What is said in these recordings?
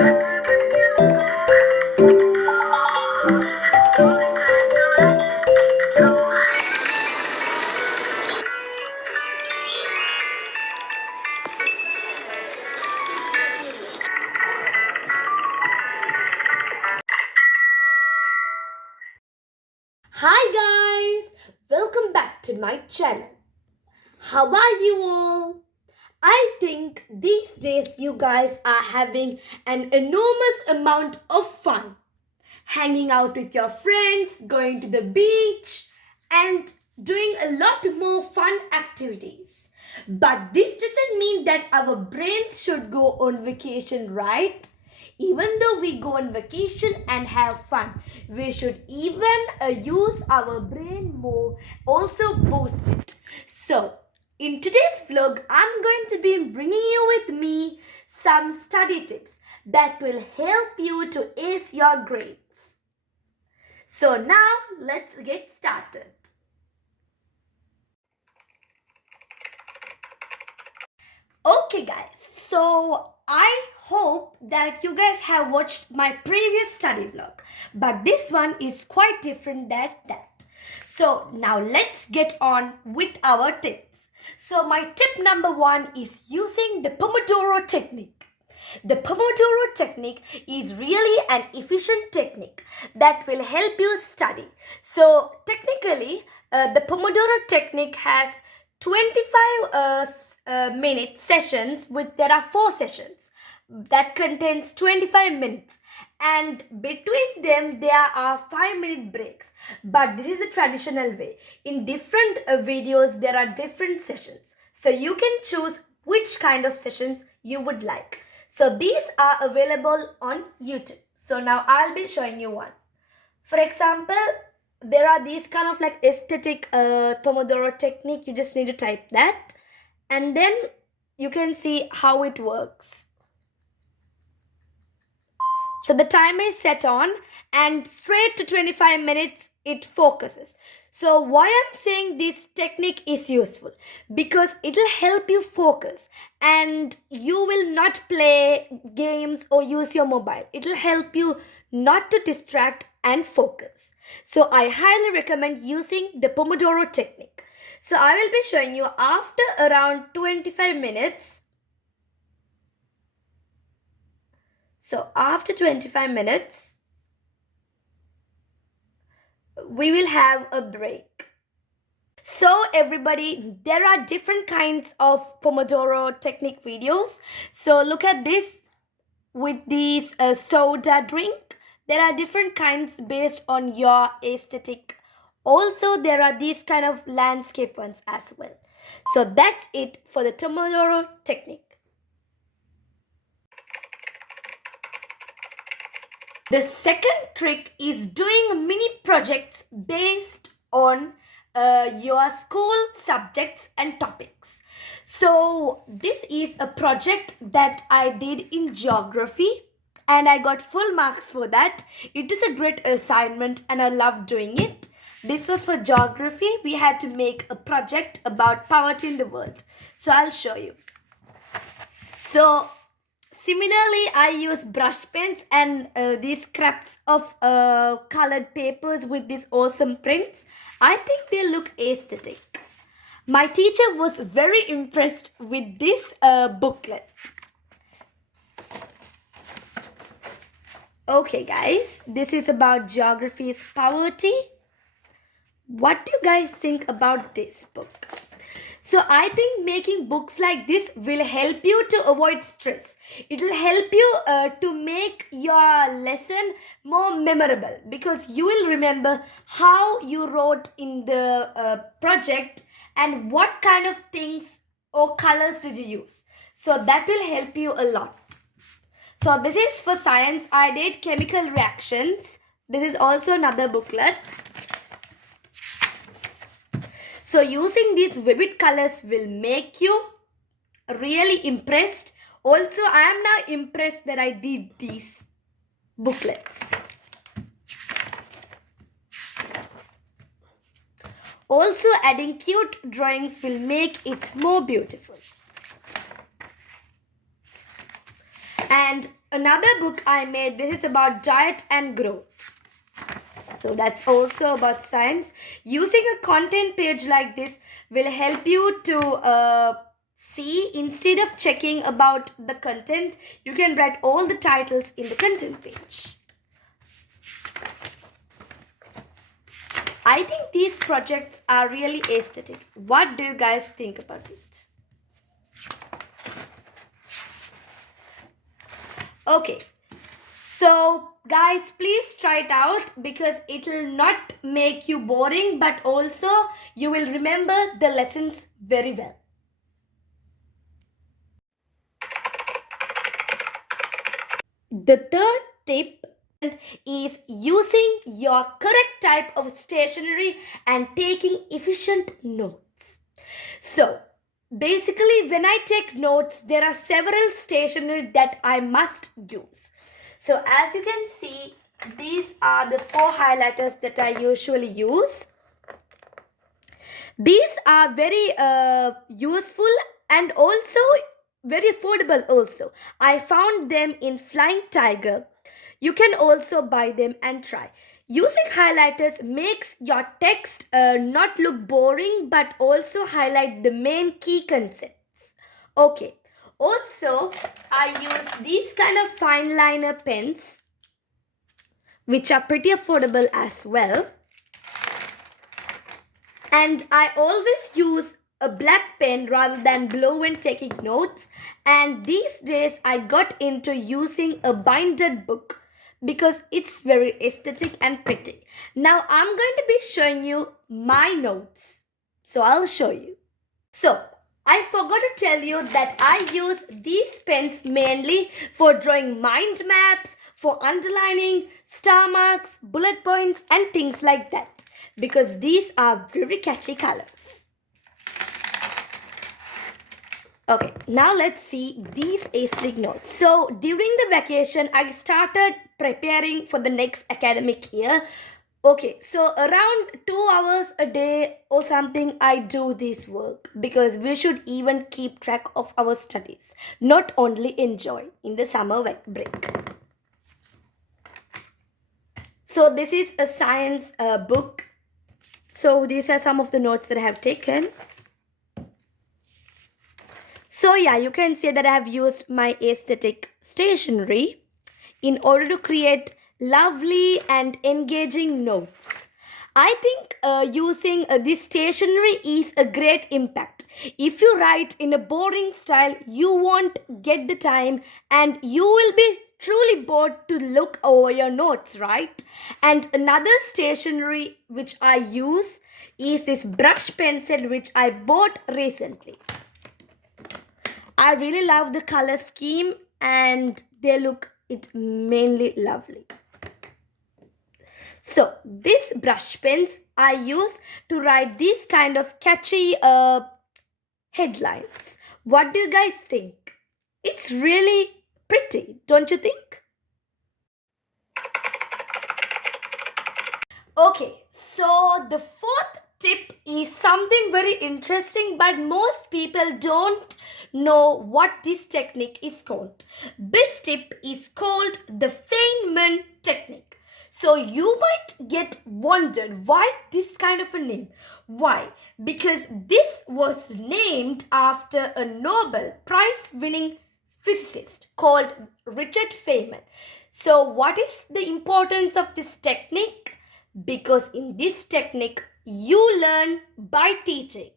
Hi guys, welcome back to my channel. How are you all? I think these days you guys are having an enormous amount of fun. Hanging out with your friends, going to the beach, and doing a lot more fun activities. But this doesn't mean that our brains should go on vacation, right? Even though we go on vacation and have fun, we should even use our brain more, also boost it. So, in today's vlog, I'm going to be bringing you with me some study tips that will help you to ace your grades. So now let's get started. Okay guys, so I hope that you guys have watched my previous study vlog, but this one is quite different than that. So now let's get on with our tips. So my tip number one is using the Pomodoro technique. The Pomodoro technique is really an efficient technique that will help you study. So technically, the Pomodoro technique has 25 minute sessions, with there are 4 sessions that contains 25 minutes, and between them there are 5-minute breaks. But this is a traditional way. In different videos there are different sessions, so you can choose which kind of sessions you would like. So these are available on YouTube. So now I'll be showing you one. For example, there are these kind of like aesthetic Pomodoro technique. You just need to type that, and then you can see how it works. So the timer is set on, and straight to 25 minutes it focuses. So why I'm saying this technique is useful? Because it'll help you focus, and you will not play games or use your mobile. It'll help you not to distract and focus. So I highly recommend using the Pomodoro technique. So I will be showing you after around 25 minutes. So after 25 minutes, we will have a break. So everybody, there are different kinds of Pomodoro technique videos. So look at this with these soda drink. There are different kinds based on your aesthetic. Also, there are these kind of landscape ones as well. So that's it for the Pomodoro technique. The second trick is doing mini projects based on your school subjects and topics. So this is a project that I did in geography, and I got full marks for that. It is a great assignment and I love doing it. This was for geography. We had to make a project about poverty in the world. So I'll show you. So similarly, I use brush pens and these scraps of colored papers with these awesome prints. I think they look aesthetic. My teacher was very impressed with this booklet. Okay guys, this is about geography's poverty. What do you guys think about this book? So I think making books like this will help you to avoid stress. It will help you to make your lesson more memorable, because you will remember how you wrote in the project and what kind of things or colors did you use. So that will help you a lot. So this is for science. I did chemical reactions. This is also another booklet. So using these vivid colors will make you really impressed. Also, I am now impressed that I did these booklets. Also, adding cute drawings will make it more beautiful. And another book I made. This is about diet and growth. So that's also about science. Using a content page like this will help you to see, instead of checking about the content, you can write all the titles in the content page. I think these projects are really aesthetic. What do you guys think about it? Okay. So guys, please try it out, because it will not make you boring, but also you will remember the lessons very well. The third tip is using your correct type of stationery and taking efficient notes. So basically, when I take notes, there are several stationery that I must use. So as you can see, these are the 4 highlighters that I usually use. These are very useful and also very affordable also. I found them in Flying Tiger. You can also buy them and try. Using highlighters makes your text not look boring, but also highlight the main key concepts. Okay. Also, I use these kind of fine liner pens, which are pretty affordable as well. And I always use a black pen rather than blue when taking notes. And these days I got into using a binded book because it's very aesthetic and pretty. Now I'm going to be showing you my notes. So I'll show you. So I forgot to tell you that I use these pens mainly for drawing mind maps, for underlining, star marks, bullet points and things like that, because these are very catchy colors. Okay, now let's see these aesthetic notes. So during the vacation, I started preparing for the next academic year. Okay, so around 2 hours a day or something, I do this work, because we should even keep track of our studies, not only enjoy in the summer break. So this is a science book. So these are some of the notes that I have taken. So yeah, you can say that I have used my aesthetic stationery in order to create lovely and engaging notes. I think using this stationery is a great impact. If you write in a boring style, you won't get the time and you will be truly bored to look over your notes, right? And another stationery which I use is this brush pencil which I bought recently. I really love the color scheme and they look it mainly lovely. So these brush pens I use to write these kind of catchy headlines. What do you guys think? It's really pretty, don't you think? Okay, so the fourth tip is something very interesting, but most people don't know what this technique is called. This tip is called the Feynman technique. So you might get wondered why this kind of a name. Why? Because this was named after a Nobel Prize winning physicist called Richard Feynman. So what is the importance of this technique? Because in this technique, you learn by teaching.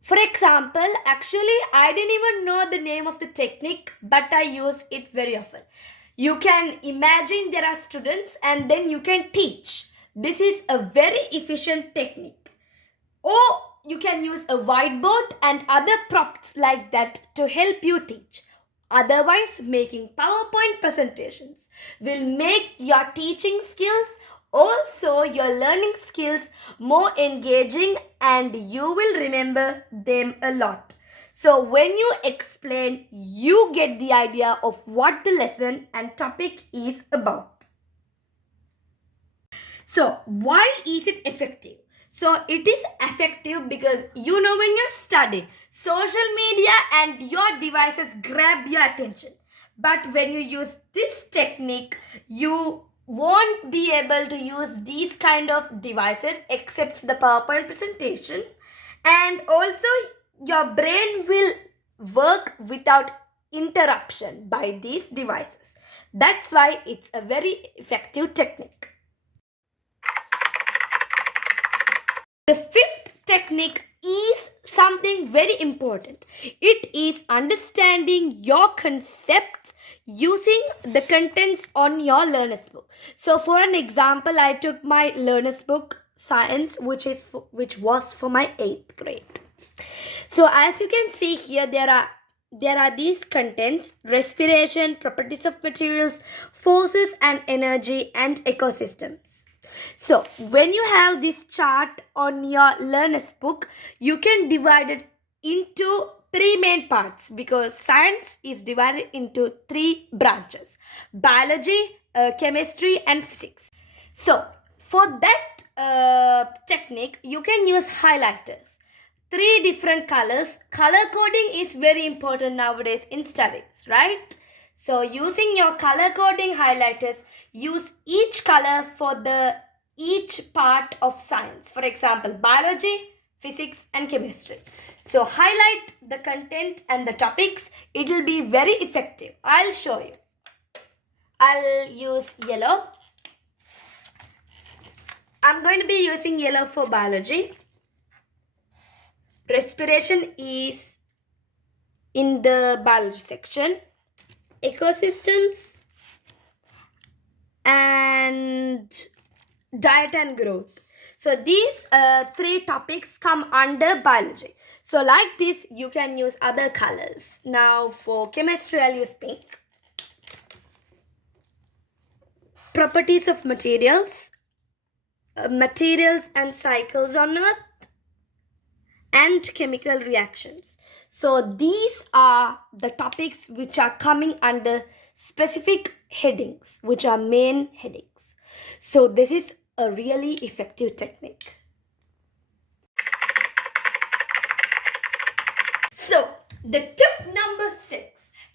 For example, actually, I didn't even know the name of the technique, but I use it very often. You can imagine there are students and then you can teach. This is a very efficient technique. Or you can use a whiteboard and other props like that to help you teach. Otherwise, making PowerPoint presentations will make your teaching skills, also your learning skills, more engaging and you will remember them a lot. So when you explain, you get the idea of what the lesson and topic is about. So why is it effective? So it is effective because when you're studying, social media and your devices grab your attention. But when you use this technique, you won't be able to use these kind of devices except for the PowerPoint presentation. And also your brain will work without interruption by these devices. That's why it's a very effective technique. The fifth technique is something very important. It is understanding your concepts using the contents on your learner's book. So for an example, I took my learner's book science, which was for my 8th grade. So as you can see here, there are these contents: respiration, properties of materials, forces and energy, and ecosystems. So when you have this chart on your learner's book, you can divide it into three main parts, because science is divided into three branches: biology, chemistry, and physics. So for that technique, you can use highlighters. Three different colors. Color coding is very important nowadays in studies, right? So using your color coding highlighters, use each color for each part of science. For example, biology, physics, and chemistry. So highlight the content and the topics. It will be very effective. I'll show you. I'll use yellow. I'm going to be using yellow for biology. Respiration is in the biology section. Ecosystems and diet and growth. So these three topics come under biology. So like this, you can use other colors. Now for chemistry, I'll use pink. Properties of materials, materials and cycles on Earth, and chemical reactions. So these are the topics which are coming under specific headings, which are main headings. So this is a really effective technique. So the tip number 6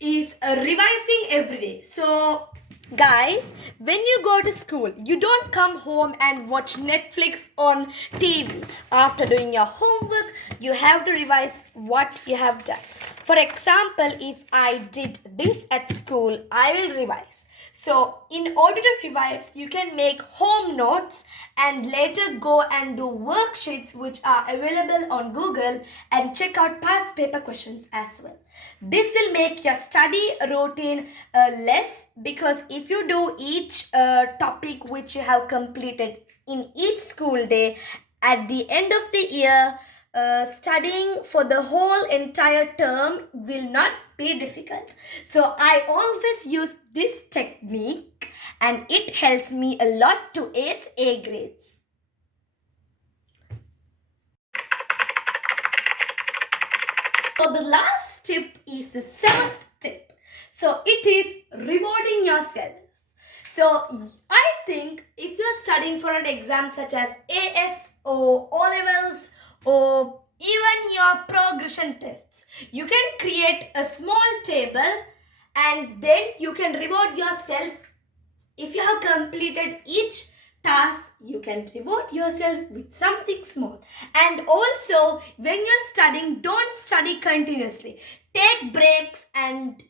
is revising every day. So guys, when you go to school, you don't come home and watch Netflix on TV. After doing your homework, you have to revise what you have done. For example, if I did this at school, I will revise. So in order to revise, you can make home notes and later go and do worksheets which are available on Google, and check out past paper questions as well. This will make your study routine less, because if you do each topic which you have completed in each school day, at the end of the year, studying for the whole entire term will not be difficult. So I always use this technique and it helps me a lot to ace A grades. So the last tip is the 7th tip. So it is rewarding yourself. So I think if you're studying for an exam such as AS or O-levels or even your progression tests, you can create a small table and then you can reward yourself. If you have completed each task, you can reward yourself with something small. And also, when you're studying, don't study continuously. Take breaks and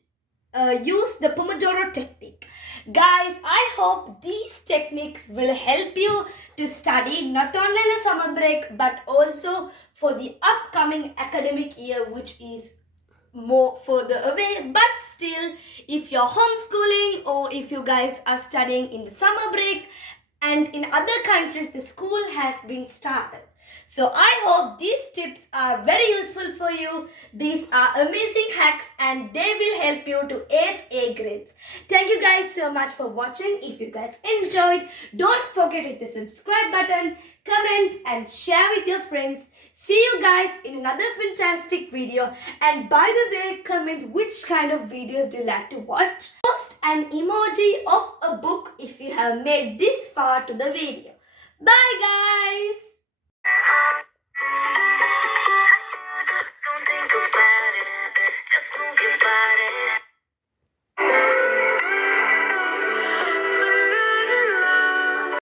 use the Pomodoro technique. Guys, I hope these techniques will help you to study not only in the summer break but also for the upcoming academic year, which is more further away. But still, if you're homeschooling or if you guys are studying in the summer break and in other countries the school has been started, so I hope these tips are very useful for you. These are amazing hacks and they will help you to ace A grades. Thank you guys so much for watching. If you guys enjoyed, don't forget to hit the subscribe button, comment and share with your friends. See you guys in another fantastic video. And by the way, comment which kind of videos do you like to watch. Post an emoji of a book if you have made this far to the video. Bye guys! Don't think about it, just move your body.